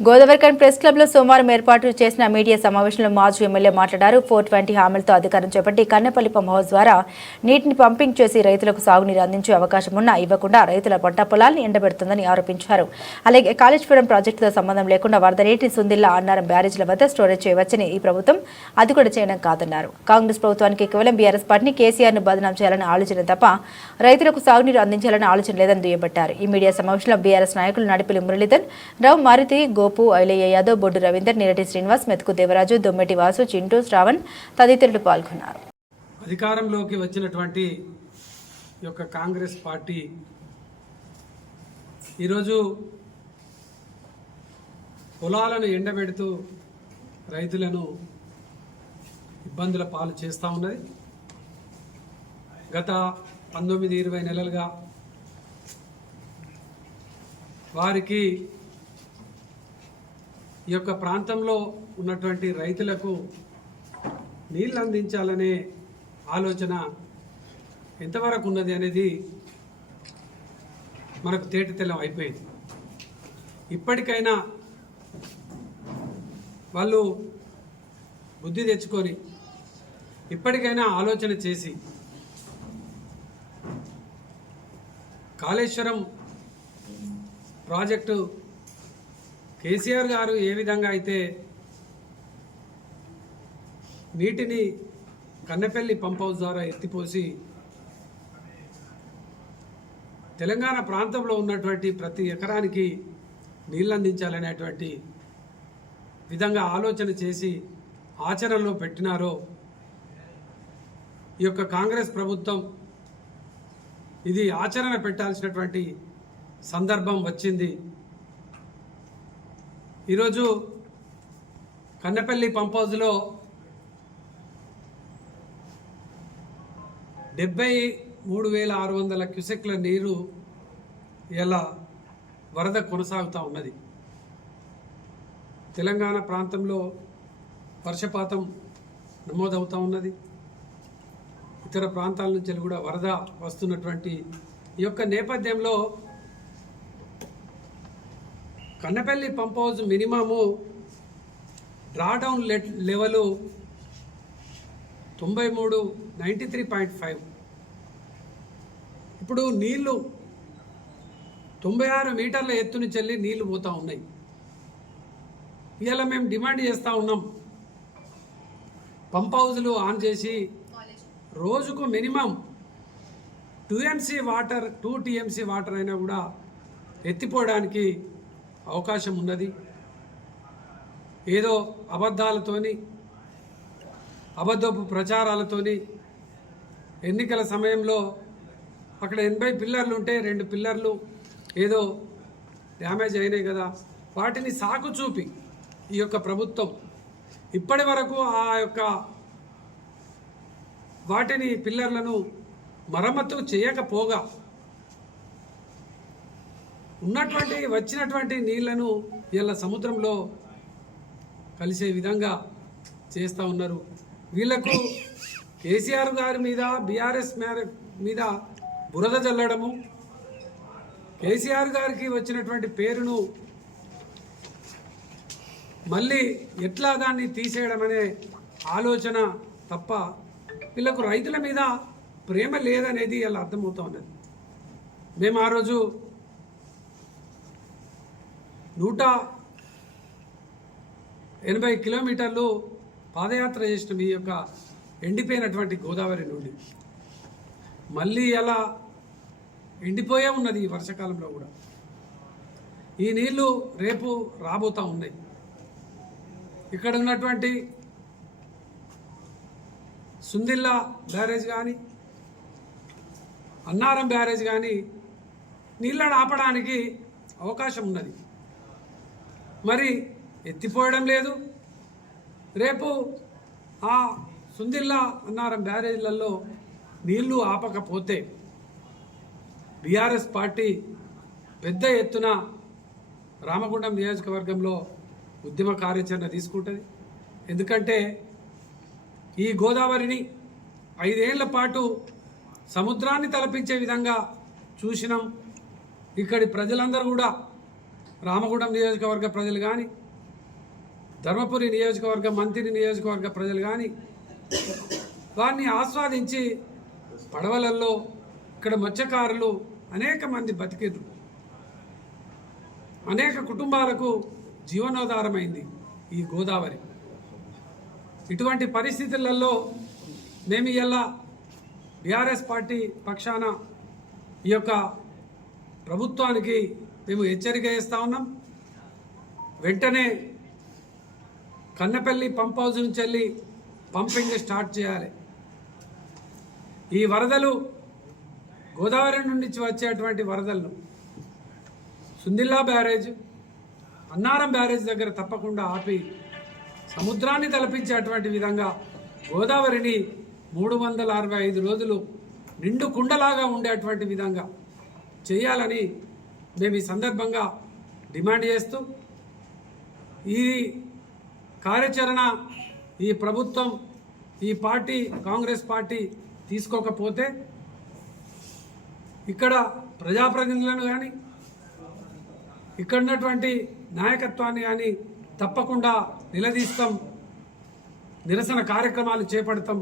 Godavarikhani press club లో సోమవారం ఏర్పాటు చేసిన మీడియా సమావేశంలో మాజీ ఎమ్మెల్యే మాట్లాడారు. 420 హామీలతో అధికారం చేపట్టి కన్నెపల్లి పంప్ హౌస్ ద్వారా నీటిని పంపింగ్ చేసి రైతులకు సాగునీరు అందించే అవకాశం ఉన్నా ఇవ్వకుండా రైతుల పంట పొలాల్ని ఎండబెడుతుందని ఆరోపించారు. అలాగే కాళేశ్వరం ప్రాజెక్టుతో సంబంధం లేకుండా వరద నీటిని సుందిల్లా అన్నారం బ్యారేజ్ల వద్ద స్టోరేజ్ చేయవచ్చని ఈ ప్రభుత్వం అది కూడా చేయడం కాదన్నారు. కాంగ్రెస్ ప్రభుత్వానికి కేవలం బీఆర్ఎస్ పార్టీని కేసీఆర్ ను బదనాం చేయాలని ఆలోచన తప్ప రైతులకు సాగునీరు అందించాలని ఆలోచన లేదని దుయ్యబట్టారు. ఈ మీడియా సమావేశంలో బీఆర్ఎస్ నాయకులు నడిపిలి మురళీధర్ రావు, మారుతి, గోపు, ఐలయ్య యాదవ్, బొడ్డు రవీందర్, నీరటి శ్రీనివాస్, మెతుకు దేవరాజు, దొమ్మెటి వాసు, చింటూ, శ్రావణ్ తదితరులు పాల్గొన్నారు. అధికారంలోకి వచ్చినటువంటి యొక్క కాంగ్రెస్ పార్టీ ఈరోజు పొలాలను ఎండబెడుతూ రైతులను ఇబ్బందుల పాలు చేస్తూ ఉన్నది. గత 19-20 నెలలుగా వారికి ఈ యొక్క ప్రాంతంలో ఉన్నటువంటి రైతులకు నీళ్ళు అందించాలనే ఆలోచన ఎంతవరకు ఉన్నది అనేది మనకు తేటతెల్లం అయిపోయింది. ఇప్పటికైనా వాళ్ళు బుద్ధి తెచ్చుకొని ఇప్పటికైనా ఆలోచన చేసి కాళేశ్వరం ప్రాజెక్టు కేసీఆర్ గారు ఏ విధంగా అయితే నీటిని కన్నెపల్లి పంప్ హౌస్ ద్వారా ఎత్తిపోసి తెలంగాణ ప్రాంతంలో ఉన్నటువంటి ప్రతి ఎకరానికి నీళ్ళు అందించాలనేటువంటి విధంగా ఆలోచన చేసి ఆచరణలో పెట్టినారో ఈ యొక్క కాంగ్రెస్ ప్రభుత్వం ఇది ఆచరణ పెట్టాల్సినటువంటి సందర్భం వచ్చింది. ఈరోజు కన్నెపల్లి పంప్ హౌస్లో 73,600 క్యూసెక్ల నీరు ఇలా వరద కొనసాగుతూ ఉన్నది. తెలంగాణ ప్రాంతంలో వర్షపాతం నమోదవుతూ ఉన్నది. ఇతర ప్రాంతాల నుంచి కూడా వరద వస్తున్నటువంటి ఈ యొక్క నేపథ్యంలో Kannepalli pump house minimum drawdown level 93 ఇప్పుడు నీళ్లు 96 మీటర్ల ఎత్తు నుంచి వెళ్ళి నీళ్లు పోతూ ఉన్నాయి. ఇలా మేము డిమాండ్ చేస్తూ ఉన్నాం, పంప్ హౌజులు ఆన్ చేసి రోజుకు మినిమం 2 TMC వాటర్ అయినా కూడా ఎత్తిపోవడానికి అవకాశం ఉన్నది. ఏదో అబద్ధాలతోని అబద్ధపు ప్రచారాలతోని ఎన్నికల సమయంలో అక్కడ 80 పిల్లర్లు ఉంటే 2 పిల్లర్లు ఏదో డ్యామేజ్ అయినాయి కదా, వాటిని సాకు చూపి ఈ యొక్క ప్రభుత్వం ఇప్పటి వరకు ఆ యొక్క వాటిని పిల్లర్లను మరమ్మతు చేయకపోగా వచ్చినటువంటి నీళ్లను ఇలా సముద్రంలో కలిసే విధంగా చేస్తూ ఉన్నారు. వీళ్లకు కేసీఆర్ గారి మీద బీఆర్ఎస్ మీద బురద జల్లడము, కేసీఆర్ గారికి వచ్చినటువంటి పేరును మళ్ళీ ఎట్లా దాన్ని తీసేయడం అనే ఆలోచన తప్ప వీళ్లకు రైతుల మీద ప్రేమ లేదనేది ఇలా అర్థమవుతూ ఉన్నది. మేము ఆ రోజు 180 కిలోమీటర్లు పాదయాత్ర చేసిన ఈ యొక్క ఎండిపోయినటువంటి గోదావరి నుండి మళ్ళీ ఎలా ఎండిపోయే ఉన్నది. ఈ వర్షాకాలంలో కూడా ఈ నీళ్లు రేపు రాబోతూ ఉన్నాయి. ఇక్కడ ఉన్నటువంటి సుందిల్లా బ్యారేజ్ కానీ అన్నారం బ్యారేజ్ కానీ నీళ్ళను ఆపడానికి అవకాశం ఉన్నది. మరి ఎత్తిపోయడం లేదు. రేపు ఆ సుందిల్లా అన్నారం బ్యారేజ్లలో నీళ్లు ఆపకపోతే బీఆర్ఎస్ పార్టీ పెద్ద ఎత్తున రామగుండం నియోజకవర్గంలో ఉద్యమ కార్యాచరణ తీసుకుంటుంది. ఎందుకంటే ఈ గోదావరిని 5 ఏళ్ల పాటు సముద్రాన్ని తలపించే విధంగా చూసినాం. ఇక్కడి ప్రజలందరూ కూడా రామగుండం నియోజకవర్గ ప్రజలు కానీ, ధర్మపురి నియోజకవర్గ మంత్రి నియోజకవర్గ ప్రజలు కానీ వారిని ఆస్వాదించి పడవలలో ఇక్కడ మత్స్యకారులు అనేక మంది బతికిరు. అనేక కుటుంబాలకు జీవనోధారమైంది ఈ గోదావరి. ఇటువంటి పరిస్థితులలో మేము ఇలా బీఆర్ఎస్ పార్టీ పక్షాన ఈ యొక్క ప్రభుత్వానికి మేము హెచ్చరిక చేస్తూ ఉన్నాం. వెంటనే కన్నపల్లి పంప్ హౌస్ నుంచి వెళ్ళి పంపింగ్ స్టార్ట్ చేయాలి. ఈ వరదలు గోదావరి నుండి వచ్చేటువంటి వరదలను సుందిల్లా బ్యారేజ్, అన్నారం బ్యారేజ్ దగ్గర తప్పకుండా ఆపి సముద్రాన్ని తలపించేటువంటి విధంగా గోదావరిని 365 రోజులు నిండు కుండలాగా ఉండేటువంటి విధంగా చేయాలని మేము ఈ సందర్భంగా డిమాండ్ చేస్తూ, ఈ కార్యాచరణ ఈ ప్రభుత్వం, ఈ పార్టీ కాంగ్రెస్ పార్టీ తీసుకోకపోతే ఇక్కడ ప్రజాప్రతినిధులను కానీ, ఇక్కడ ఉన్నటువంటి నాయకత్వాన్ని కానీ తప్పకుండా నిలదీస్తాం, నిరసన కార్యక్రమాలు చేపడతాం.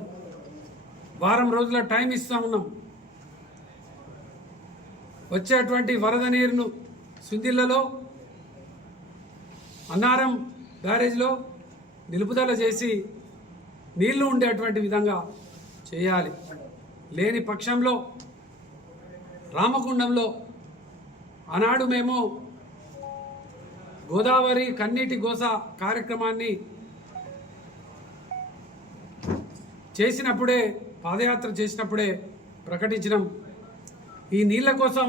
వారం రోజుల టైం ఇస్తా ఉన్నాం. వచ్చేటువంటి వరద నీరును సుందిళ్లలో, అన్నారం బ్యారేజ్లో నిలుపుదల చేసి నీళ్లు ఉండేటువంటి విధంగా చేయాలి. లేని పక్షంలో రామగుండంలో ఆనాడు మేము గోదావరి కన్నీటి గోస కార్యక్రమాన్ని చేసినప్పుడే, పాదయాత్ర చేసినప్పుడే ప్రకటించినాం. ఈ నీళ్ల కోసం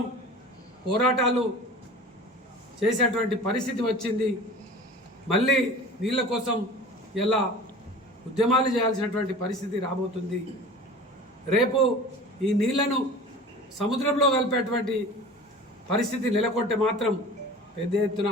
పోరాటాలు చేసేటువంటి పరిస్థితి వచ్చింది. మళ్ళీ నీళ్ల కోసం ఎలా ఉద్యమాలు చేయాల్సినటువంటి పరిస్థితి రాబోతుంది. రేపు ఈ నీళ్లను సముద్రంలో కలిపేటువంటి పరిస్థితి నెలకొంటే మాత్రం పెద్ద ఎత్తున